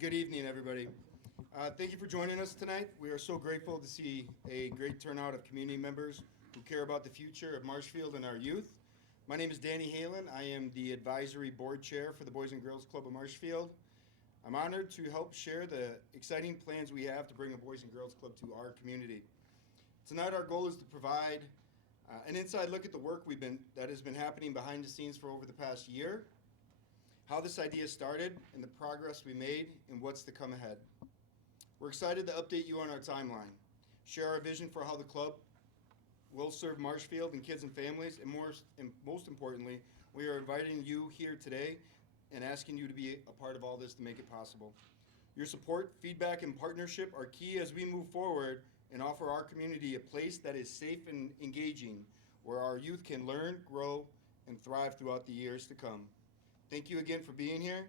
Good evening, everybody. Thank you for joining us tonight. We are so grateful to see a great turnout of community members who care about the future of Marshfield and our youth. My name is Danny Halen. I am the advisory board chair for the Boys and Girls Club of Marshfield. I'm honored to help share the exciting plans we have to bring a Boys and Girls Club to our community. Tonight, our goal is to provide an inside look at the work that has been happening behind the scenes for over the past year, how this idea started, and the progress we made, and what's to come ahead. We're excited to update you on our timeline, share our vision for how the club will serve Marshfield and kids and families, and most importantly, we are inviting you here today and asking you to be a part of all this to make it possible. Your support, feedback, and partnership are key as we move forward and offer our community a place that is safe and engaging, where our youth can learn, grow, and thrive throughout the years to come. Thank you again for being here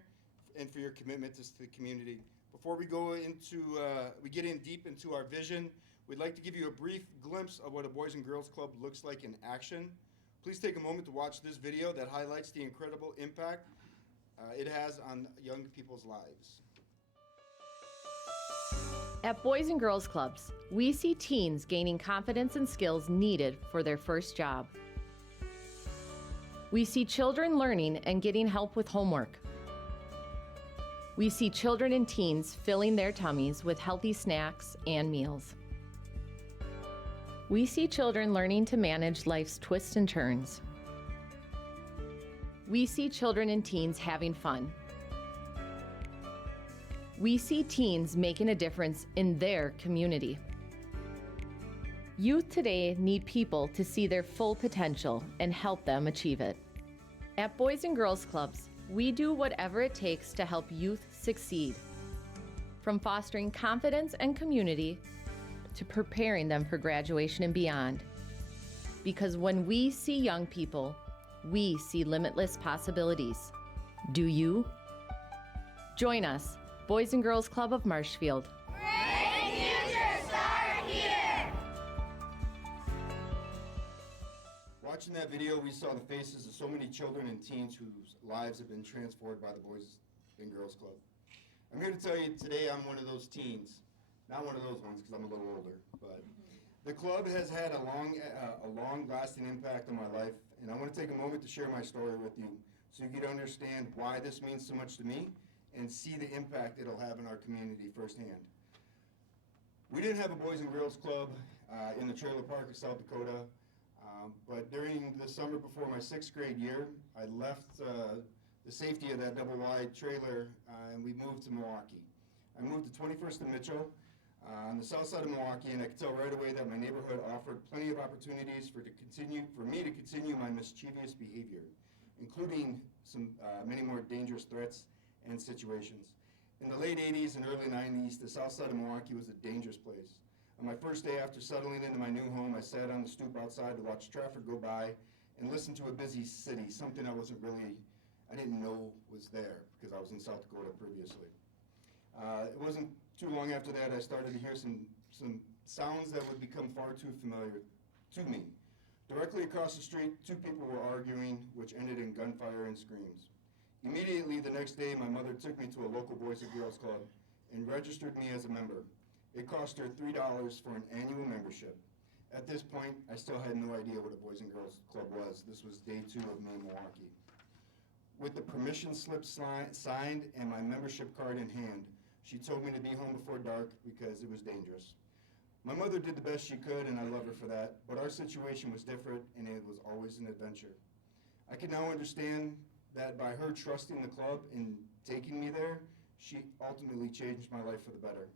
and for your commitment to the community. Before we get in deep into our vision, we'd like to give you a brief glimpse of what a Boys and Girls Club looks like in action. Please take a moment to watch this video that highlights the incredible impact it has on young people's lives. At Boys and Girls Clubs, we see teens gaining confidence and skills needed for their first job. We see children learning and getting help with homework. We see children and teens filling their tummies with healthy snacks and meals. We see children learning to manage life's twists and turns. We see children and teens having fun. We see teens making a difference in their community. Youth today need people to see their full potential and help them achieve it. At Boys and Girls Clubs, we do whatever it takes to help youth succeed, from fostering confidence and community to preparing them for graduation and beyond. Because when we see young people, we see limitless possibilities. Do you? Join us, Boys and Girls Club of Marshfield. Great futures start here! Watching that video, we saw the faces of so many children and teens whose lives have been transformed by the Boys and Girls Club. I'm here to tell you today I'm one of those teens. Not one of those ones because I'm a little older, but the club has had a long-lasting impact on my life, and I want to take a moment to share my story with you so you can understand why this means so much to me and see the impact it'll have in our community firsthand. We didn't have a Boys and Girls Club in the trailer park of South Dakota, but during the summer before my 6th grade year, I left the safety of that double-wide trailer and we moved to Milwaukee. I moved to 21st and Mitchell on the south side of Milwaukee, and I could tell right away that my neighborhood offered plenty of opportunities for me to continue my mischievous behavior, including many more dangerous threats and situations. In the late 80s and early 90s, the south side of Milwaukee was a dangerous place. On my first day after settling into my new home, I sat on the stoop outside to watch traffic go by and listen to a busy city, something I didn't know was there because I was in South Dakota previously. It wasn't too long after that I started to hear some sounds that would become far too familiar to me. Directly across the street, 2 people were arguing, which ended in gunfire and screams. Immediately the next day, my mother took me to a local Boys and Girls Club and registered me as a member. It cost her $3 for an annual membership. At this point, I still had no idea what a Boys and Girls Club was. This was day 2 of me in Milwaukee. With the permission slip signed and my membership card in hand, she told me to be home before dark because it was dangerous. My mother did the best she could, and I love her for that, but our situation was different, and it was always an adventure. I can now understand that by her trusting the club and taking me there, she ultimately changed my life for the better.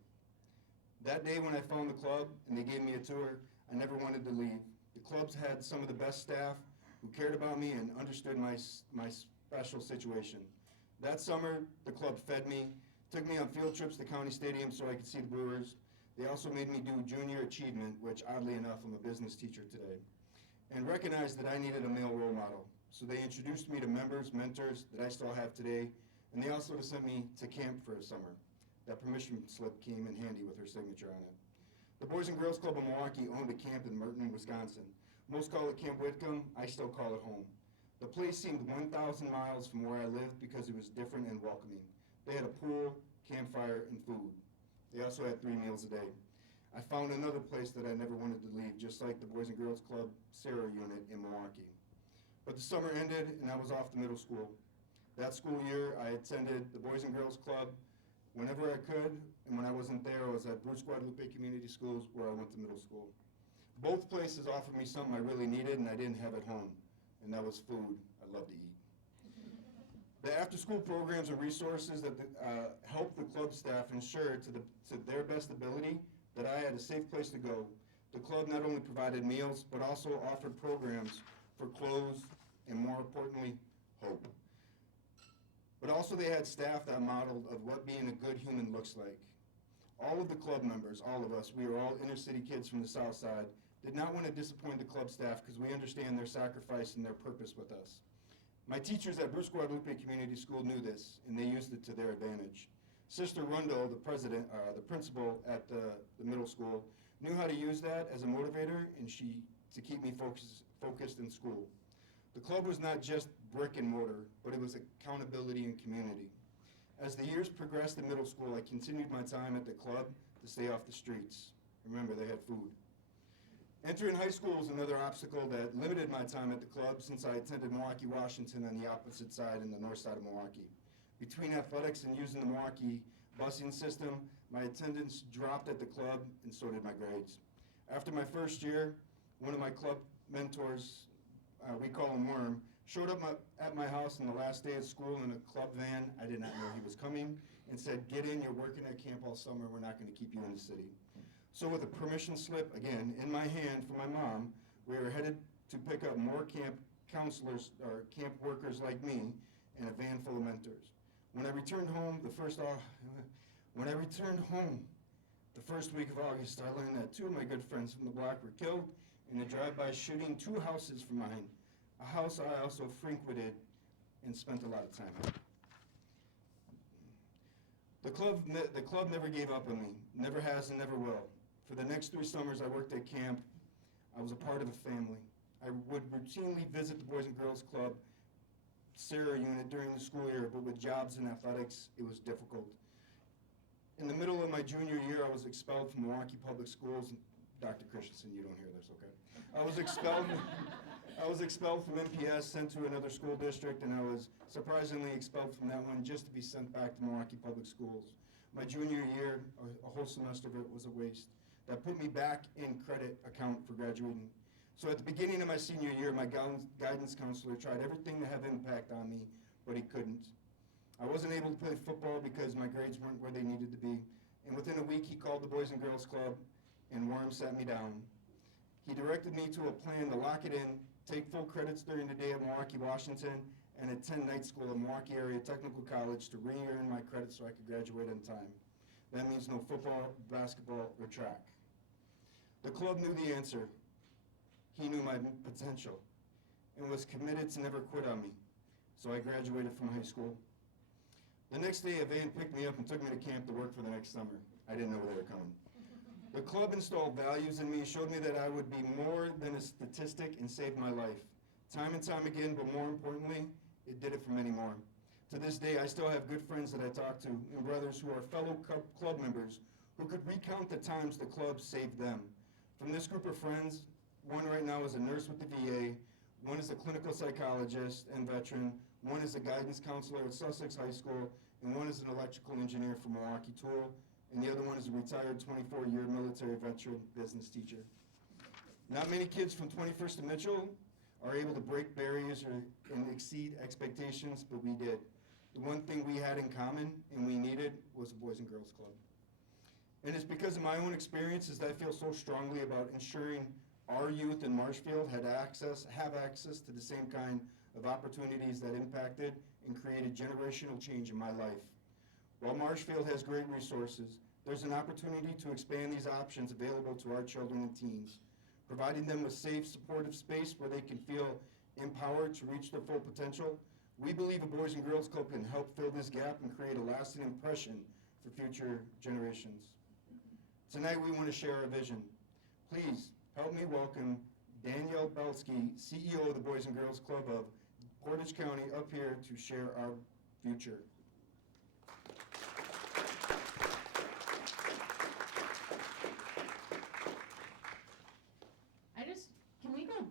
That day when I found the club and they gave me a tour, I never wanted to leave. The clubs had some of the best staff who cared about me and understood my special situation. That summer, the club fed me, took me on field trips to County Stadium so I could see the Brewers. They also made me do junior achievement, which oddly enough, I'm a business teacher today, and recognized that I needed a male role model. So they introduced me to members, mentors that I still have today, and they also sent me to camp for a summer. That permission slip came in handy with her signature on it. The Boys and Girls Club of Milwaukee owned a camp in Merton, Wisconsin. Most call it Camp Whitcomb, I still call it home. The place seemed 1,000 miles from where I lived because it was different and welcoming. They had a pool, campfire, and food. They also had 3 meals a day. I found another place that I never wanted to leave, just like the Boys and Girls Club Sarah unit in Milwaukee. But the summer ended and I was off to middle school. That school year, I attended the Boys and Girls Club whenever I could, and when I wasn't there, I was at Bruce Guadalupe Community Schools where I went to middle school. Both places offered me something I really needed and I didn't have at home, and that was food. I love to eat. The after-school programs and resources that helped the club staff ensure to their best ability that I had a safe place to go. The club not only provided meals, but also offered programs for clothes and, more importantly, hope. But also they had staff that modeled of what being a good human looks like. All of the club members, all of us, we were all inner city kids from the South Side, did not want to disappoint the club staff because we understand their sacrifice and their purpose with us. My teachers at Bruce Guadalupe Community School knew this, and they used it to their advantage. Sister Rundle, the principal at the middle school, knew how to use that as a motivator and to keep me focused in school. The club was not just brick and mortar, but it was accountability and community. As the years progressed in middle school, I continued my time at the club to stay off the streets. Remember, they had food. Entering high school was another obstacle that limited my time at the club since I attended Milwaukee, Washington on the opposite side in the north side of Milwaukee. Between athletics and using the Milwaukee busing system, my attendance dropped at the club and so did my grades. After my first year, one of my club mentors, we call him Worm, showed up at my house on the last day of school in a club van. I did not know he was coming, and said, "Get in, you're working at camp all summer, we're not going to keep you in the city." So with a permission slip, again, in my hand from my mom, we were headed to pick up more camp counselors, or camp workers like me, and a van full of mentors. When I returned home the first week of August, I learned that 2 of my good friends from the block were killed in a drive-by shooting 2 houses from mine, a house I also frequented and spent a lot of time at. The club never gave up on me, never has and never will. For the next 3 summers I worked at camp, I was a part of a family. I would routinely visit the Boys and Girls Club Sarah unit during the school year, but with jobs and athletics, it was difficult. In the middle of my junior year, I was expelled from Milwaukee Public Schools. Dr. Christensen, you don't hear this, okay? I was expelled from MPS, sent to another school district, and I was surprisingly expelled from that one just to be sent back to Milwaukee Public Schools. My junior year, a whole semester of it was a waste. That put me back in credit account for graduating. So at the beginning of my senior year, my guidance counselor tried everything to have impact on me, but he couldn't. I wasn't able to play football because my grades weren't where they needed to be. And within a week, he called the Boys and Girls Club, and Worm sat me down. He directed me to a plan to lock it in, take full credits during the day at Milwaukee, Washington, and attend night school at Milwaukee Area Technical College to re-earn my credits so I could graduate on time. That means no football, basketball, or track. The club knew the answer. He knew my potential and was committed to never quit on me. So I graduated from high school. The next day, a van picked me up and took me to camp to work for the next summer. I didn't know they were coming. The club installed values in me, showed me that I would be more than a statistic, and saved my life. Time and time again, but more importantly, it did it for many more. To this day, I still have good friends that I talk to and brothers who are fellow club members who could recount the times the club saved them. From this group of friends, one right now is a nurse with the VA, one is a clinical psychologist and veteran, one is a guidance counselor at Sussex High School, and one is an electrical engineer for Milwaukee Tool, and the other one is a retired 24-year military veteran business teacher. Not many kids from 21st and Mitchell are able to break barriers and exceed expectations, but we did. The one thing we had in common and we needed was a Boys and Girls Club. And it's because of my own experiences that I feel so strongly about ensuring our youth in Marshfield have access to the same kind of opportunities that impacted and created generational change in my life. While Marshfield has great resources, there's an opportunity to expand these options available to our children and teens, providing them with safe, supportive space where they can feel empowered to reach their full potential. We believe a Boys and Girls Club can help fill this gap and create a lasting impression for future generations. Tonight we want to share our vision. Please help me welcome Danielle Belsky, CEO of the Boys and Girls Club of Portage County, up here to share our future.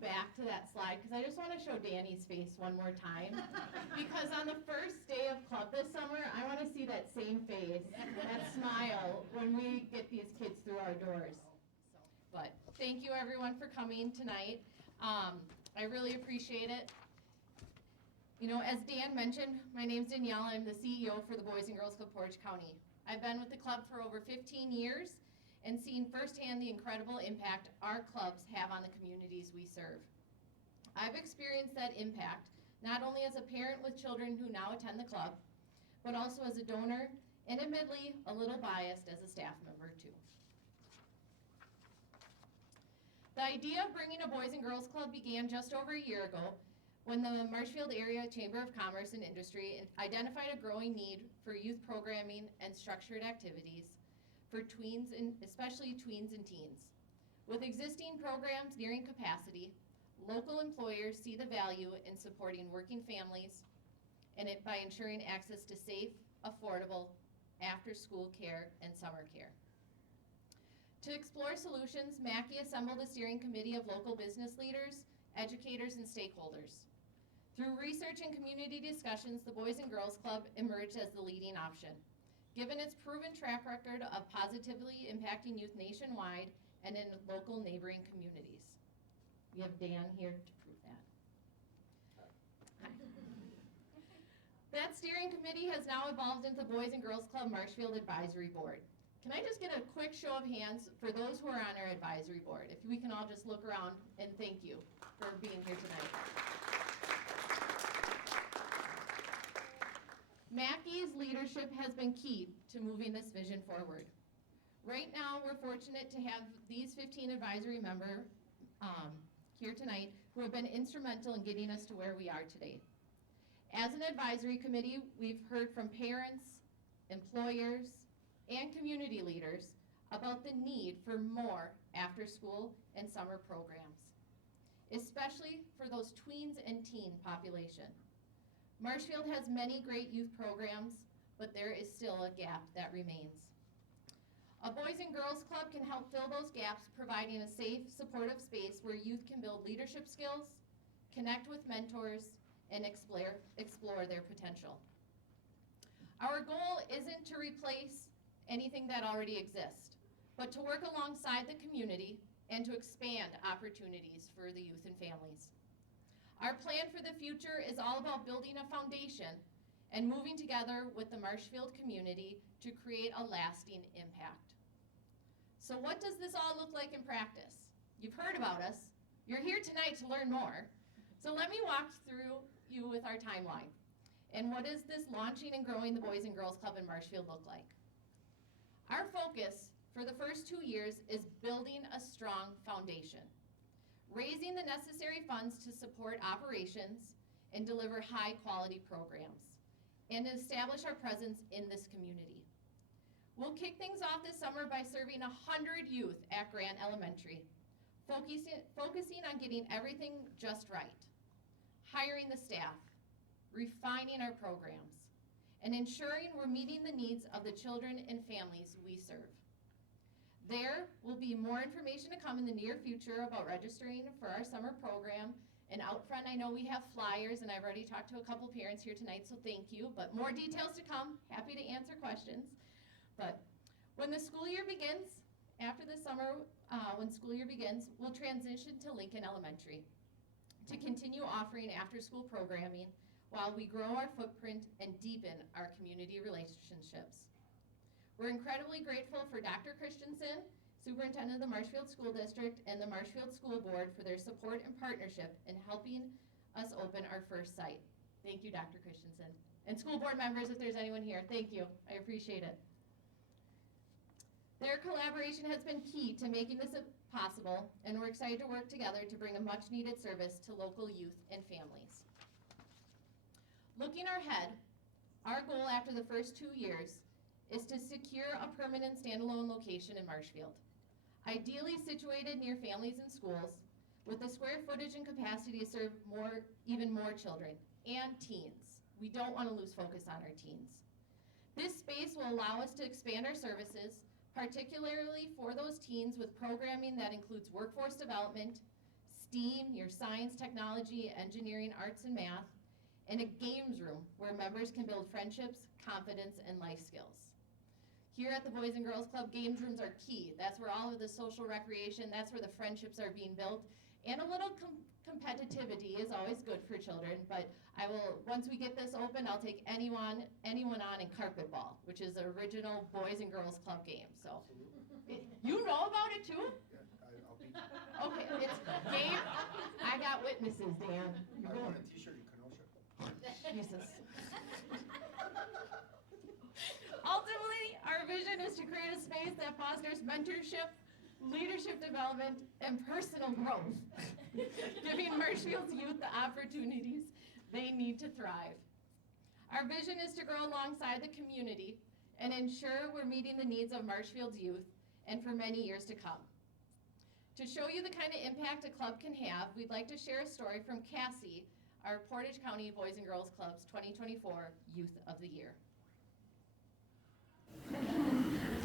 back to that slide because I just want to show Danny's face one more time. Because on the first day of club this summer, I want to see that same face, that smile when we get these kids through our doors. But thank you everyone for coming tonight. I really appreciate it. You know, as Dan mentioned, my name's Danielle. I'm the CEO for the Boys and Girls Club Portage County. I've been with the club for over 15 years and seen firsthand the incredible impact our clubs have on the communities we serve. I've experienced that impact not only as a parent with children who now attend the club, but also as a donor and admittedly a little biased as a staff member too. The idea of bringing a Boys and Girls Club began just over a year ago when the Marshfield Area Chamber of Commerce and Industry identified a growing need for youth programming and structured activities for tweens, and especially tweens and teens. With existing programs nearing capacity, local employers see the value in supporting working families and by ensuring access to safe, affordable, after-school care and summer care. To explore solutions, Mackey assembled a steering committee of local business leaders, educators, and stakeholders. Through research and community discussions, the Boys and Girls Club emerged as the leading option, given its proven track record of positively impacting youth nationwide and in local neighboring communities. We have Dan here to prove that. Hi. That steering committee has now evolved into the Boys and Girls Club Marshfield Advisory Board. Can I just get a quick show of hands for those who are on our advisory board? If we can all just look around and thank you for being here tonight. Mackey's leadership has been key to moving this vision forward. Right now, we're fortunate to have these 15 advisory members here tonight who have been instrumental in getting us to where we are today. As an advisory committee, we've heard from parents, employers, and community leaders about the need for more after-school and summer programs, especially for those tweens and teen population. Marshfield has many great youth programs, but there is still a gap that remains. A Boys and Girls Club can help fill those gaps, providing a safe, supportive space where youth can build leadership skills, connect with mentors, and explore their potential. Our goal isn't to replace anything that already exists, but to work alongside the community and to expand opportunities for the youth and families. Our plan for the future is all about building a foundation and moving together with the Marshfield community to create a lasting impact. So what does this all look like in practice? You've heard about us. You're here tonight to learn more. So let me walk through you with our timeline. And what does this launching and growing the Boys and Girls Club in Marshfield look like? Our focus for the first 2 years is building a strong foundation, raising the necessary funds to support operations and deliver high-quality programs, and establish our presence in this community. We'll kick things off this summer by serving 100 youth at Grant Elementary, focusing on getting everything just right, hiring the staff, refining our programs, and ensuring we're meeting the needs of the children and families we serve. There will be more information to come in the near future about registering for our summer program. And out front, I know we have flyers, and I've already talked to a couple parents here tonight, so thank you. But more details to come. Happy to answer questions. But when the school year begins, after the summer, when school year begins, we'll transition to Lincoln Elementary to continue offering after-school programming while we grow our footprint and deepen our community relationships. We're incredibly grateful for Dr. Christensen, Superintendent of the Marshfield School District, and the Marshfield School Board for their support and partnership in helping us open our first site. Thank you, Dr. Christensen. And school board members, if there's anyone here, thank you. I appreciate it. Their collaboration has been key to making this possible, and we're excited to work together to bring a much-needed service to local youth and families. Looking ahead, our goal after the first 2 years is to secure a permanent standalone location in Marshfield, ideally situated near families and schools, with the square footage and capacity to serve even more children and teens. We don't want to lose focus on our teens. This space will allow us to expand our services, particularly for those teens with programming that includes workforce development, STEAM, your science, technology, engineering, arts, and math, and a games room where members can build friendships, confidence, and life skills. Here at the Boys and Girls Club, games rooms are key. That's where all of the social recreation, that's where the friendships are being built. And a little competitivity is always good for children, but I will, once we get this open, I'll take anyone on in carpet ball, which is the original Boys and Girls Club game, so. You know about it too? I'll be. Okay, it's game, I got witnesses, Dan. I want a t-shirt in Kenosha. Jesus. Ultimately, our vision is to create a space that fosters mentorship, leadership development, and personal growth, giving Marshfield's youth the opportunities they need to thrive. Our vision is to grow alongside the community and ensure we're meeting the needs of Marshfield's youth and for many years to come. To show you the kind of impact a club can have, we'd like to share a story from Cassie, our Portage County Boys and Girls Club's 2024 Youth of the Year.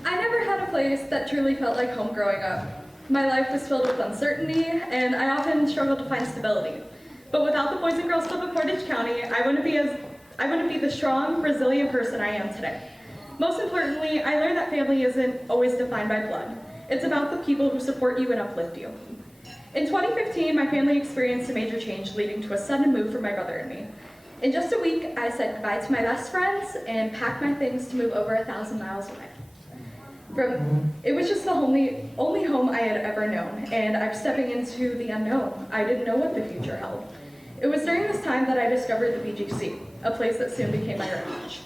I never had a place that truly felt like home growing up. My life was filled with uncertainty, and I often struggled to find stability. But without the Boys and Girls Club of Portage County, I wouldn't be the strong, resilient person I am today. Most importantly, I learned that family isn't always defined by blood. It's about the people who support you and uplift you. In 2015, my family experienced a major change, leading to a sudden move for my brother and me. In just a week, I said goodbye to my best friends and packed my things to move over 1,000 miles away. It was just the only home I had ever known, and I'm stepping into the unknown. I didn't know what the future held. It was during this time that I discovered the BGC, a place that soon became my refuge.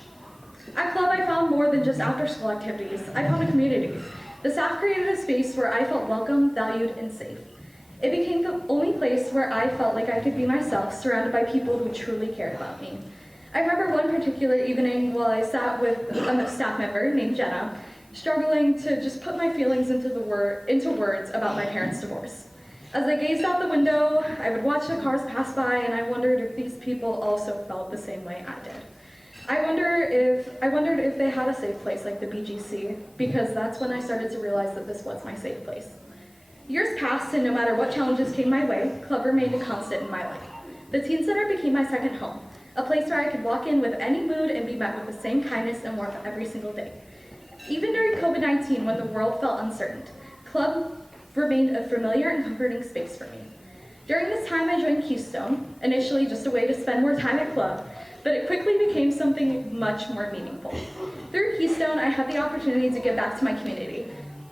At Club, I found more than just after-school activities. I found a community. The staff created a space where I felt welcome, valued, and safe. It became the only place where I felt like I could be myself, surrounded by people who truly cared about me. I remember one particular evening while I sat with a staff member named Jenna, struggling to just put my feelings into words about my parents' divorce. As I gazed out the window, I would watch the cars pass by, and I wondered if these people also felt the same way I did. I wondered if they had a safe place like the BGC, because that's when I started to realize that this was my safe place. Years passed, and no matter what challenges came my way, Club remained a constant in my life. The Teen Center became my second home, a place where I could walk in with any mood and be met with the same kindness and warmth every single day. Even during COVID-19, when the world felt uncertain, Club remained a familiar and comforting space for me. During this time, I joined Keystone, initially just a way to spend more time at Club, but it quickly became something much more meaningful. Through Keystone, I had the opportunity to give back to my community.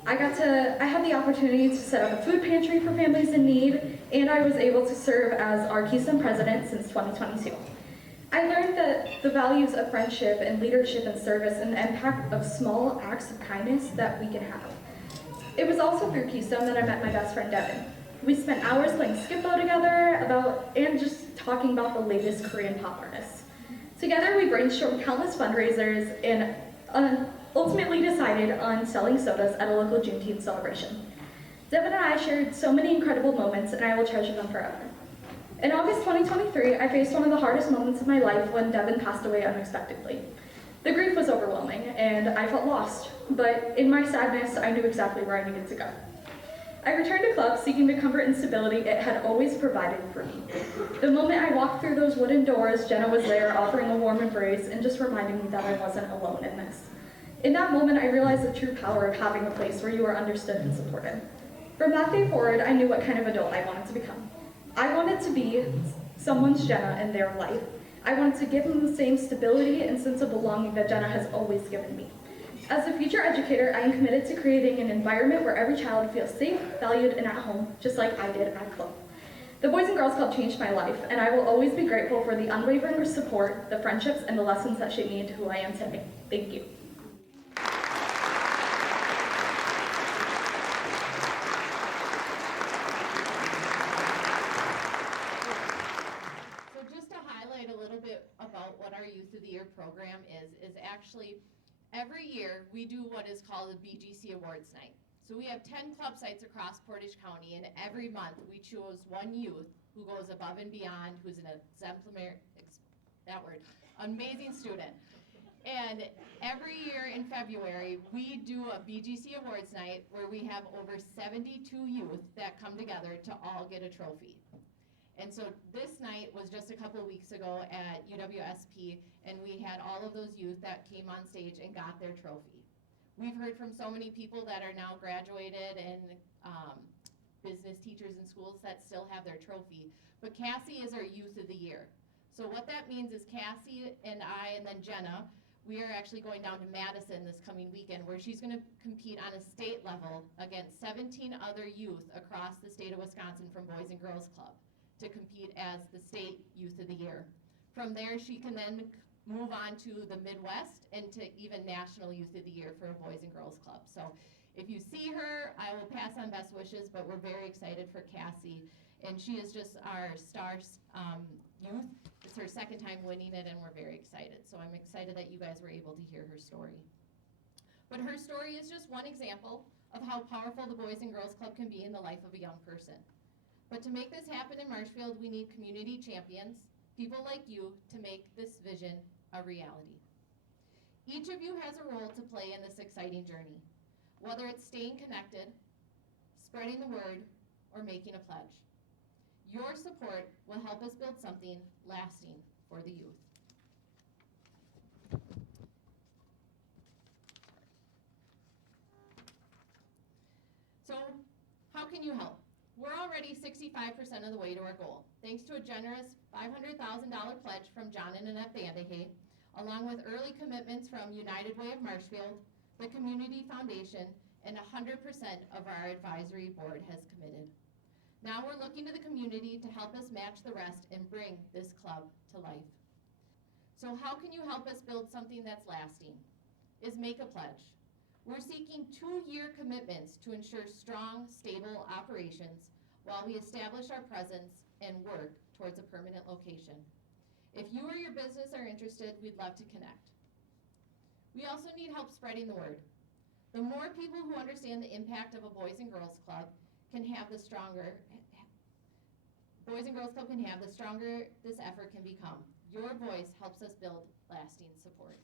I had the opportunity to set up a food pantry for families in need, and I was able to serve as our Keystone president since 2022. I learned that the values of friendship and leadership and service and the impact of small acts of kindness that we can have. It was also through Keystone that I met my best friend Devin. We spent hours playing Skip-Bo together and just talking about the latest Korean pop artists. Together we brainstormed countless fundraisers and ultimately decided on selling sodas at a local Juneteenth celebration. Devin and I shared so many incredible moments, and I will treasure them forever. In August 2023, I faced one of the hardest moments of my life when Devin passed away unexpectedly. The grief was overwhelming, and I felt lost, but in my sadness, I knew exactly where I needed to go. I returned to Club seeking the comfort and stability it had always provided for me. The moment I walked through those wooden doors, Jenna was there offering a warm embrace and just reminding me that I wasn't alone in this. In that moment, I realized the true power of having a place where you are understood and supported. From that day forward, I knew what kind of adult I wanted to become. I wanted to be someone's Jenna in their life. I wanted to give them the same stability and sense of belonging that Jenna has always given me. As a future educator, I am committed to creating an environment where every child feels safe, valued, and at home, just like I did at Club. The Boys and Girls Club changed my life, and I will always be grateful for the unwavering support, the friendships, and the lessons that shaped me into who I am today. Thank you. About what our Youth of the Year program is actually every year we do what is called a BGC Awards Night. So we have 10 club sites across Portage County, and every month we choose one youth who goes above and beyond, who's an exemplary, amazing student. And every year in February, we do a BGC Awards Night where we have over 72 youth that come together to all get a trophy. And so this night was just a couple of weeks ago at UWSP, and we had all of those youth that came on stage and got their trophy. We've heard from so many people that are now graduated and business teachers in schools that still have their trophy. But Cassie is our Youth of the Year. So what that means is Cassie and I and then Jenna, we are actually going down to Madison this coming weekend where she's going to compete on a state level against 17 other youth across the state of Wisconsin from Boys and Girls Club to compete as the state Youth of the Year. From there, she can then move on to the Midwest and to even National Youth of the Year for a Boys and Girls Club. So if you see her, I will pass on best wishes, but we're very excited for Cassie. And she is just our star youth. It's her second time winning it, and we're very excited. So I'm excited that you guys were able to hear her story. But her story is just one example of how powerful the Boys and Girls Club can be in the life of a young person. But to make this happen in Marshfield, we need community champions, people like you, to make this vision a reality. Each of you has a role to play in this exciting journey, whether it's staying connected, spreading the word, or making a pledge. Your support will help us build something lasting for the youth. So, how can you help? We're already 65% of the way to our goal, thanks to a generous $500,000 pledge from John and Annette Vandehay, along with early commitments from United Way of Marshfield, the Community Foundation, and 100% of our advisory board has committed. Now we're looking to the community to help us match the rest and bring this club to life. So how can you help us build something that's lasting? Is make a pledge. We're seeking 2-year commitments to ensure strong, stable operations while we establish our presence and work towards a permanent location. If you or your business are interested, we'd love to connect. We also need help spreading the word. The more people who understand the impact of a Boys and Girls Club can have, the stronger Boys and Girls Club can have, the stronger this effort can become. Your voice helps us build lasting support.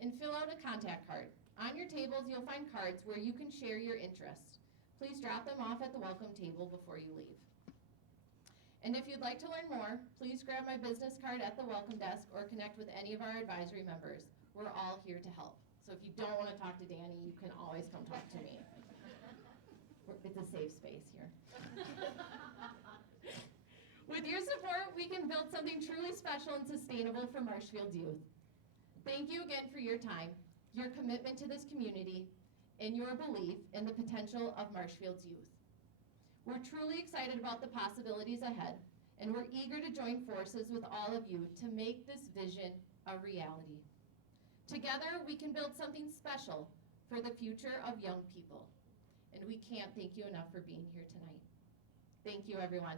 And fill out a contact card. On your tables, you'll find cards where you can share your interests. Please drop them off at the welcome table before you leave. And if you'd like to learn more, please grab my business card at the welcome desk or connect with any of our advisory members. We're all here to help. So if you don't want to talk to Danny, you can always come talk to me. It's a safe space here. With your support, we can build something truly special and sustainable for Marshfield youth. Thank you again for your time, your commitment to this community, and your belief in the potential of Marshfield's youth. We're truly excited about the possibilities ahead, and we're eager to join forces with all of you to make this vision a reality. Together, we can build something special for the future of young people. And we can't thank you enough for being here tonight. Thank you, everyone.